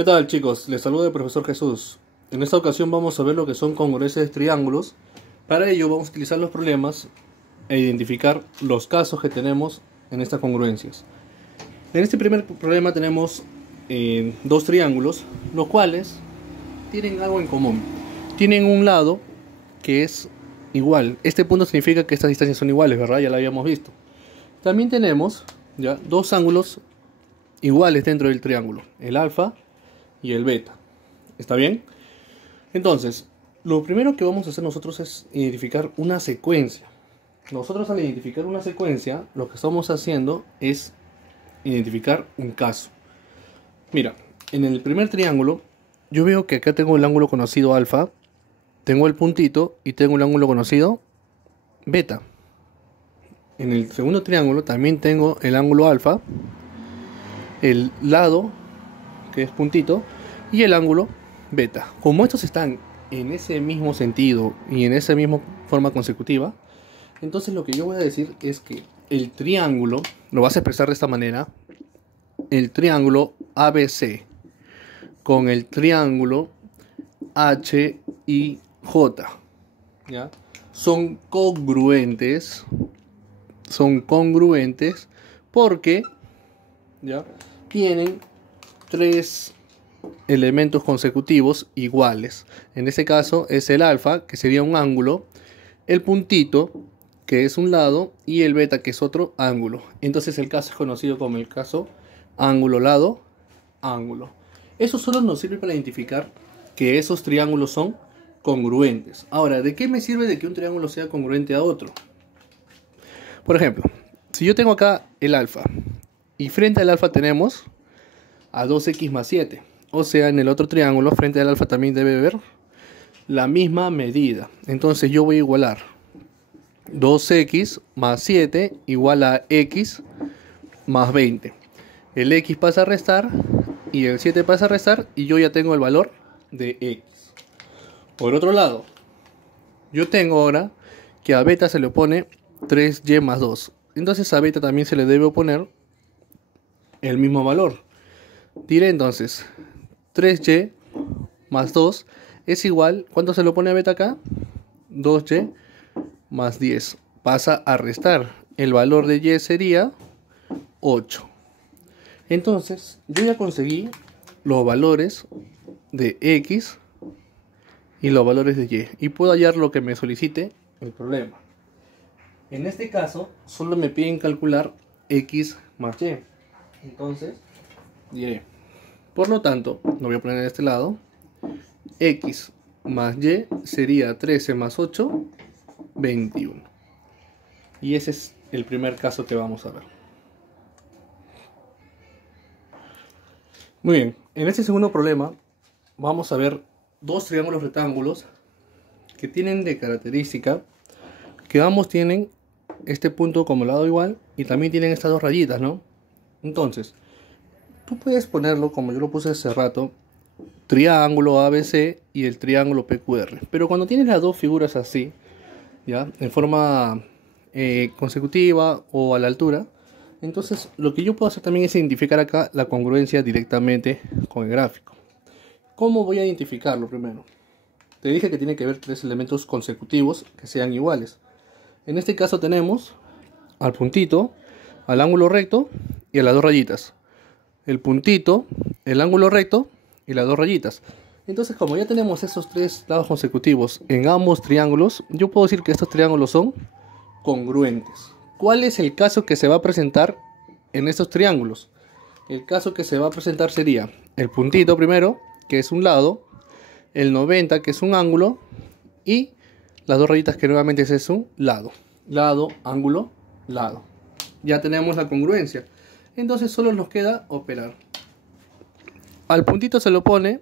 ¿Qué tal, chicos? Les saluda el profesor Jesús. En esta ocasión vamos a ver lo que son congruencias de triángulos. Para ello vamos a utilizar los problemas e identificar los casos que tenemos en estas congruencias. En este primer problema tenemos dos triángulos, los cuales tienen algo en común. Tienen un lado que es igual. Este punto significa que estas distancias son iguales, ¿verdad? Ya lo habíamos visto. También tenemos ya dos ángulos iguales dentro del triángulo, el alfa y el beta. ¿Está bien? Entonces, lo primero que vamos a hacer nosotros es identificar una secuencia. Nosotros al identificar una secuencia, lo que estamos haciendo es identificar un caso. Mira, en el primer triángulo, yo veo que acá tengo el ángulo conocido alfa, tengo el puntito y tengo el ángulo conocido beta. En el segundo triángulo también tengo el ángulo alfa, el lado que es puntito y el ángulo beta. Como estos están en ese mismo sentido y en esa misma forma consecutiva, entonces lo que yo voy a decir es que el triángulo lo vas a expresar de esta manera: el triángulo ABC con el triángulo HIJ, ¿ya? Son congruentes porque, ¿ya?, tienen tres elementos consecutivos iguales. En este caso es el alfa, que sería un ángulo, el puntito, que es un lado, y el beta, que es otro ángulo. Entonces el caso es conocido como el caso ángulo, lado, ángulo. Eso solo nos sirve para identificar que esos triángulos son congruentes. Ahora, ¿de qué me sirve de que un triángulo sea congruente a otro? Por ejemplo, si yo tengo acá el alfa y frente al alfa tenemos a 2x más 7. O sea, en el otro triángulo, frente al alfa también debe haber la misma medida. Entonces yo voy a igualar 2x más 7 igual a x más 20. El x pasa a restar y el 7 pasa a restar y yo ya tengo el valor de x. Por otro lado, yo tengo ahora que a beta se le opone 3y más 2. Entonces a beta también se le debe oponer el mismo valor. Diré entonces 3y más 2 es igual, ¿cuánto se le opone a beta acá? 2y más 10. Pasa a restar. El valor de y sería 8. Entonces yo ya conseguí los valores de x y los valores de y puedo hallar lo que me solicite el problema. En este caso solo me piden calcular x más y. Entonces diré, por lo tanto, lo voy a poner en este lado, x más y sería 13 más 8, 21. Y ese es el primer caso que vamos a ver. Muy bien, en este segundo problema vamos a ver dos triángulos rectángulos que tienen de característica que ambos tienen este punto como lado igual y también tienen estas dos rayitas, ¿no? Entonces, tú puedes ponerlo como yo lo puse hace rato, triángulo ABC y el triángulo PQR. Pero cuando tienes las dos figuras así, ya, en forma consecutiva o a la altura, entonces lo que yo puedo hacer también es identificar acá la congruencia directamente con el gráfico. ¿Cómo voy a identificarlo primero? Te dije que tiene que haber tres elementos consecutivos que sean iguales. En este caso tenemos al puntito, al ángulo recto y a las dos rayitas. El puntito, el ángulo recto y las dos rayitas. Entonces, como ya tenemos esos tres lados consecutivos en ambos triángulos, yo puedo decir que estos triángulos son congruentes. ¿Cuál es el caso que se va a presentar en estos triángulos? El caso que se va a presentar sería el puntito primero, que es un lado, el 90, que es un ángulo, y las dos rayitas, que nuevamente es un lado. Lado, ángulo, lado. Ya tenemos la congruencia. Entonces solo nos queda operar. Al puntito se le opone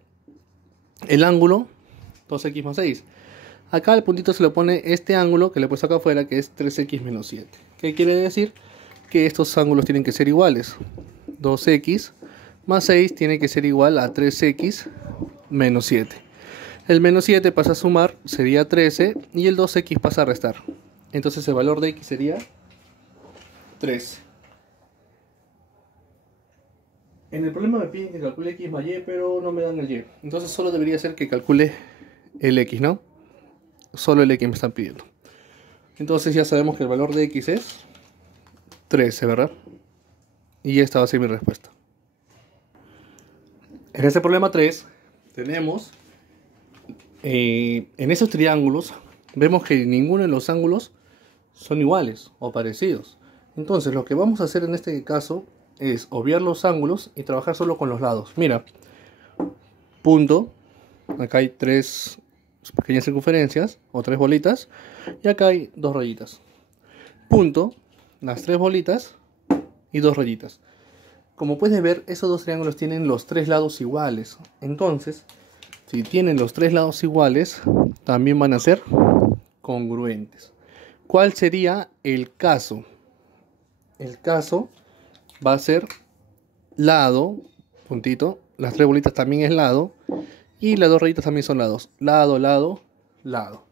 el ángulo 2x más 6. Acá al puntito se le opone este ángulo que le he puesto acá afuera, que es 3x menos 7. ¿Qué quiere decir? Que estos ángulos tienen que ser iguales. 2x más 6 tiene que ser igual a 3x menos 7. El menos 7 pasa a sumar, sería 13, y el 2x pasa a restar. Entonces el valor de x sería 13. En el problema me piden que calcule x más y, pero no me dan el y. Entonces solo debería ser que calcule el x, ¿no? Solo el x me están pidiendo. Entonces ya sabemos que el valor de x es 13, ¿verdad? Y esta va a ser mi respuesta. En este problema 3 tenemos, en esos triángulos, vemos que ninguno de los ángulos son iguales o parecidos. Entonces lo que vamos a hacer en este caso es obviar los ángulos y trabajar solo con los lados. Mira, punto, acá hay 3 pequeñas circunferencias o 3 bolitas y acá hay 2 rayitas. Punto, las 3 bolitas y 2 rayitas. Como puedes ver, esos dos triángulos tienen los 3 lados iguales. Entonces, si tienen los 3 lados iguales, también van a ser congruentes. ¿Cuál sería el caso? El caso va a ser lado, puntito, las 3 bolitas también es lado, y las 2 rayitas también son lados. Lado, lado, lado.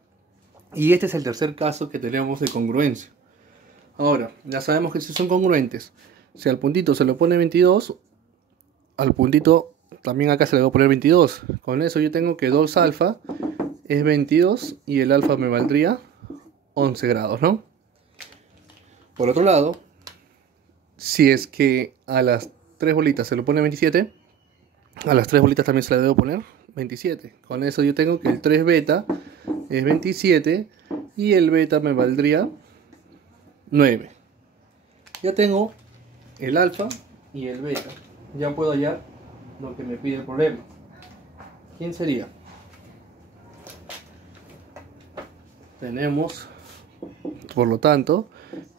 Y este es el tercer caso que tenemos de congruencia. Ahora, ya sabemos que si son congruentes, si al puntito se le pone 22, al puntito también acá se le va a poner 22. Con eso yo tengo que 2 alfa es 22 y el alfa me valdría 11 grados, ¿no? Por otro lado, si es que a las 3 bolitas se le pone 27, a las 3 bolitas también se le debo poner 27. Con eso yo tengo que el 3 beta es 27 y el beta me valdría 9. Ya tengo el alfa y el beta. Ya puedo hallar lo que me pide el problema. ¿Quién sería? Tenemos, por lo tanto,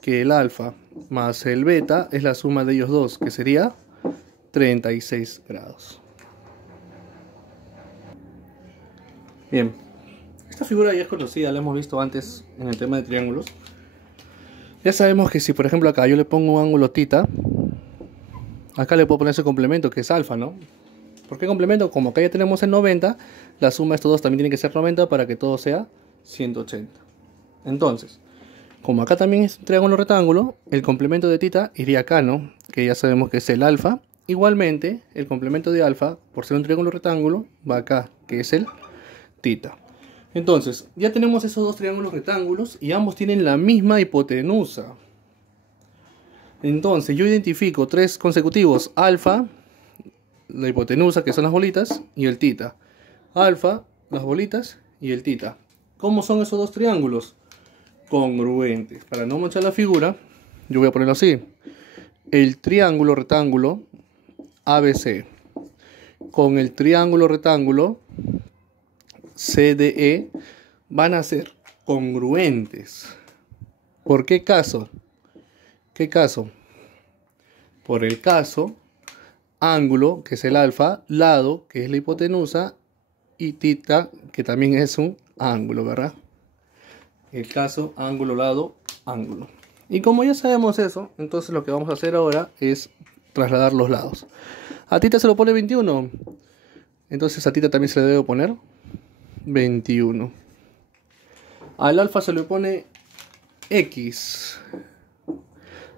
que el alfa más el beta es la suma de ellos dos, que sería 36 grados. Bien, esta figura ya es conocida, la hemos visto antes en el tema de triángulos. Ya sabemos que si por ejemplo acá yo le pongo un ángulo θ, acá le puedo poner ese complemento que es alfa, ¿no? ¿Por qué complemento? Como acá ya tenemos el 90, la suma de estos dos también tiene que ser 90 para que todo sea 180. Entonces, como acá también es un triángulo rectángulo, el complemento de θ iría acá, ¿no? Que ya sabemos que es el alfa. Igualmente, el complemento de alfa, por ser un triángulo rectángulo, va acá, que es el θ. Entonces, ya tenemos esos dos triángulos rectángulos y ambos tienen la misma hipotenusa. Entonces, yo identifico 3 consecutivos, alfa, la hipotenusa, que son las bolitas, y el θ. Alfa, las bolitas, y el θ. ¿Cómo son esos dos triángulos? Congruentes. Para no manchar la figura, yo voy a ponerlo así. El triángulo rectángulo ABC con el triángulo rectángulo CDE van a ser congruentes. ¿Por qué caso? ¿Qué caso? Por el caso ángulo, que es el alfa, lado, que es la hipotenusa, y θ, que también es un ángulo, ¿verdad? El caso ángulo, lado, ángulo. Y como ya sabemos eso, entonces lo que vamos a hacer ahora es trasladar los lados. A θ se lo pone 21. Entonces a θ también se le debe poner 21. Al alfa se le pone X.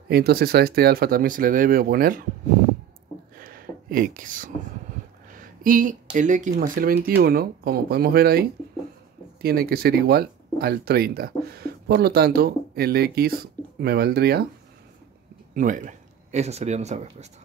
Entonces a este alfa también se le debe poner X. Y el X más el 21, como podemos ver ahí, tiene que ser igual al 30. Por lo tanto, el X me valdría 9. Esa sería nuestra respuesta.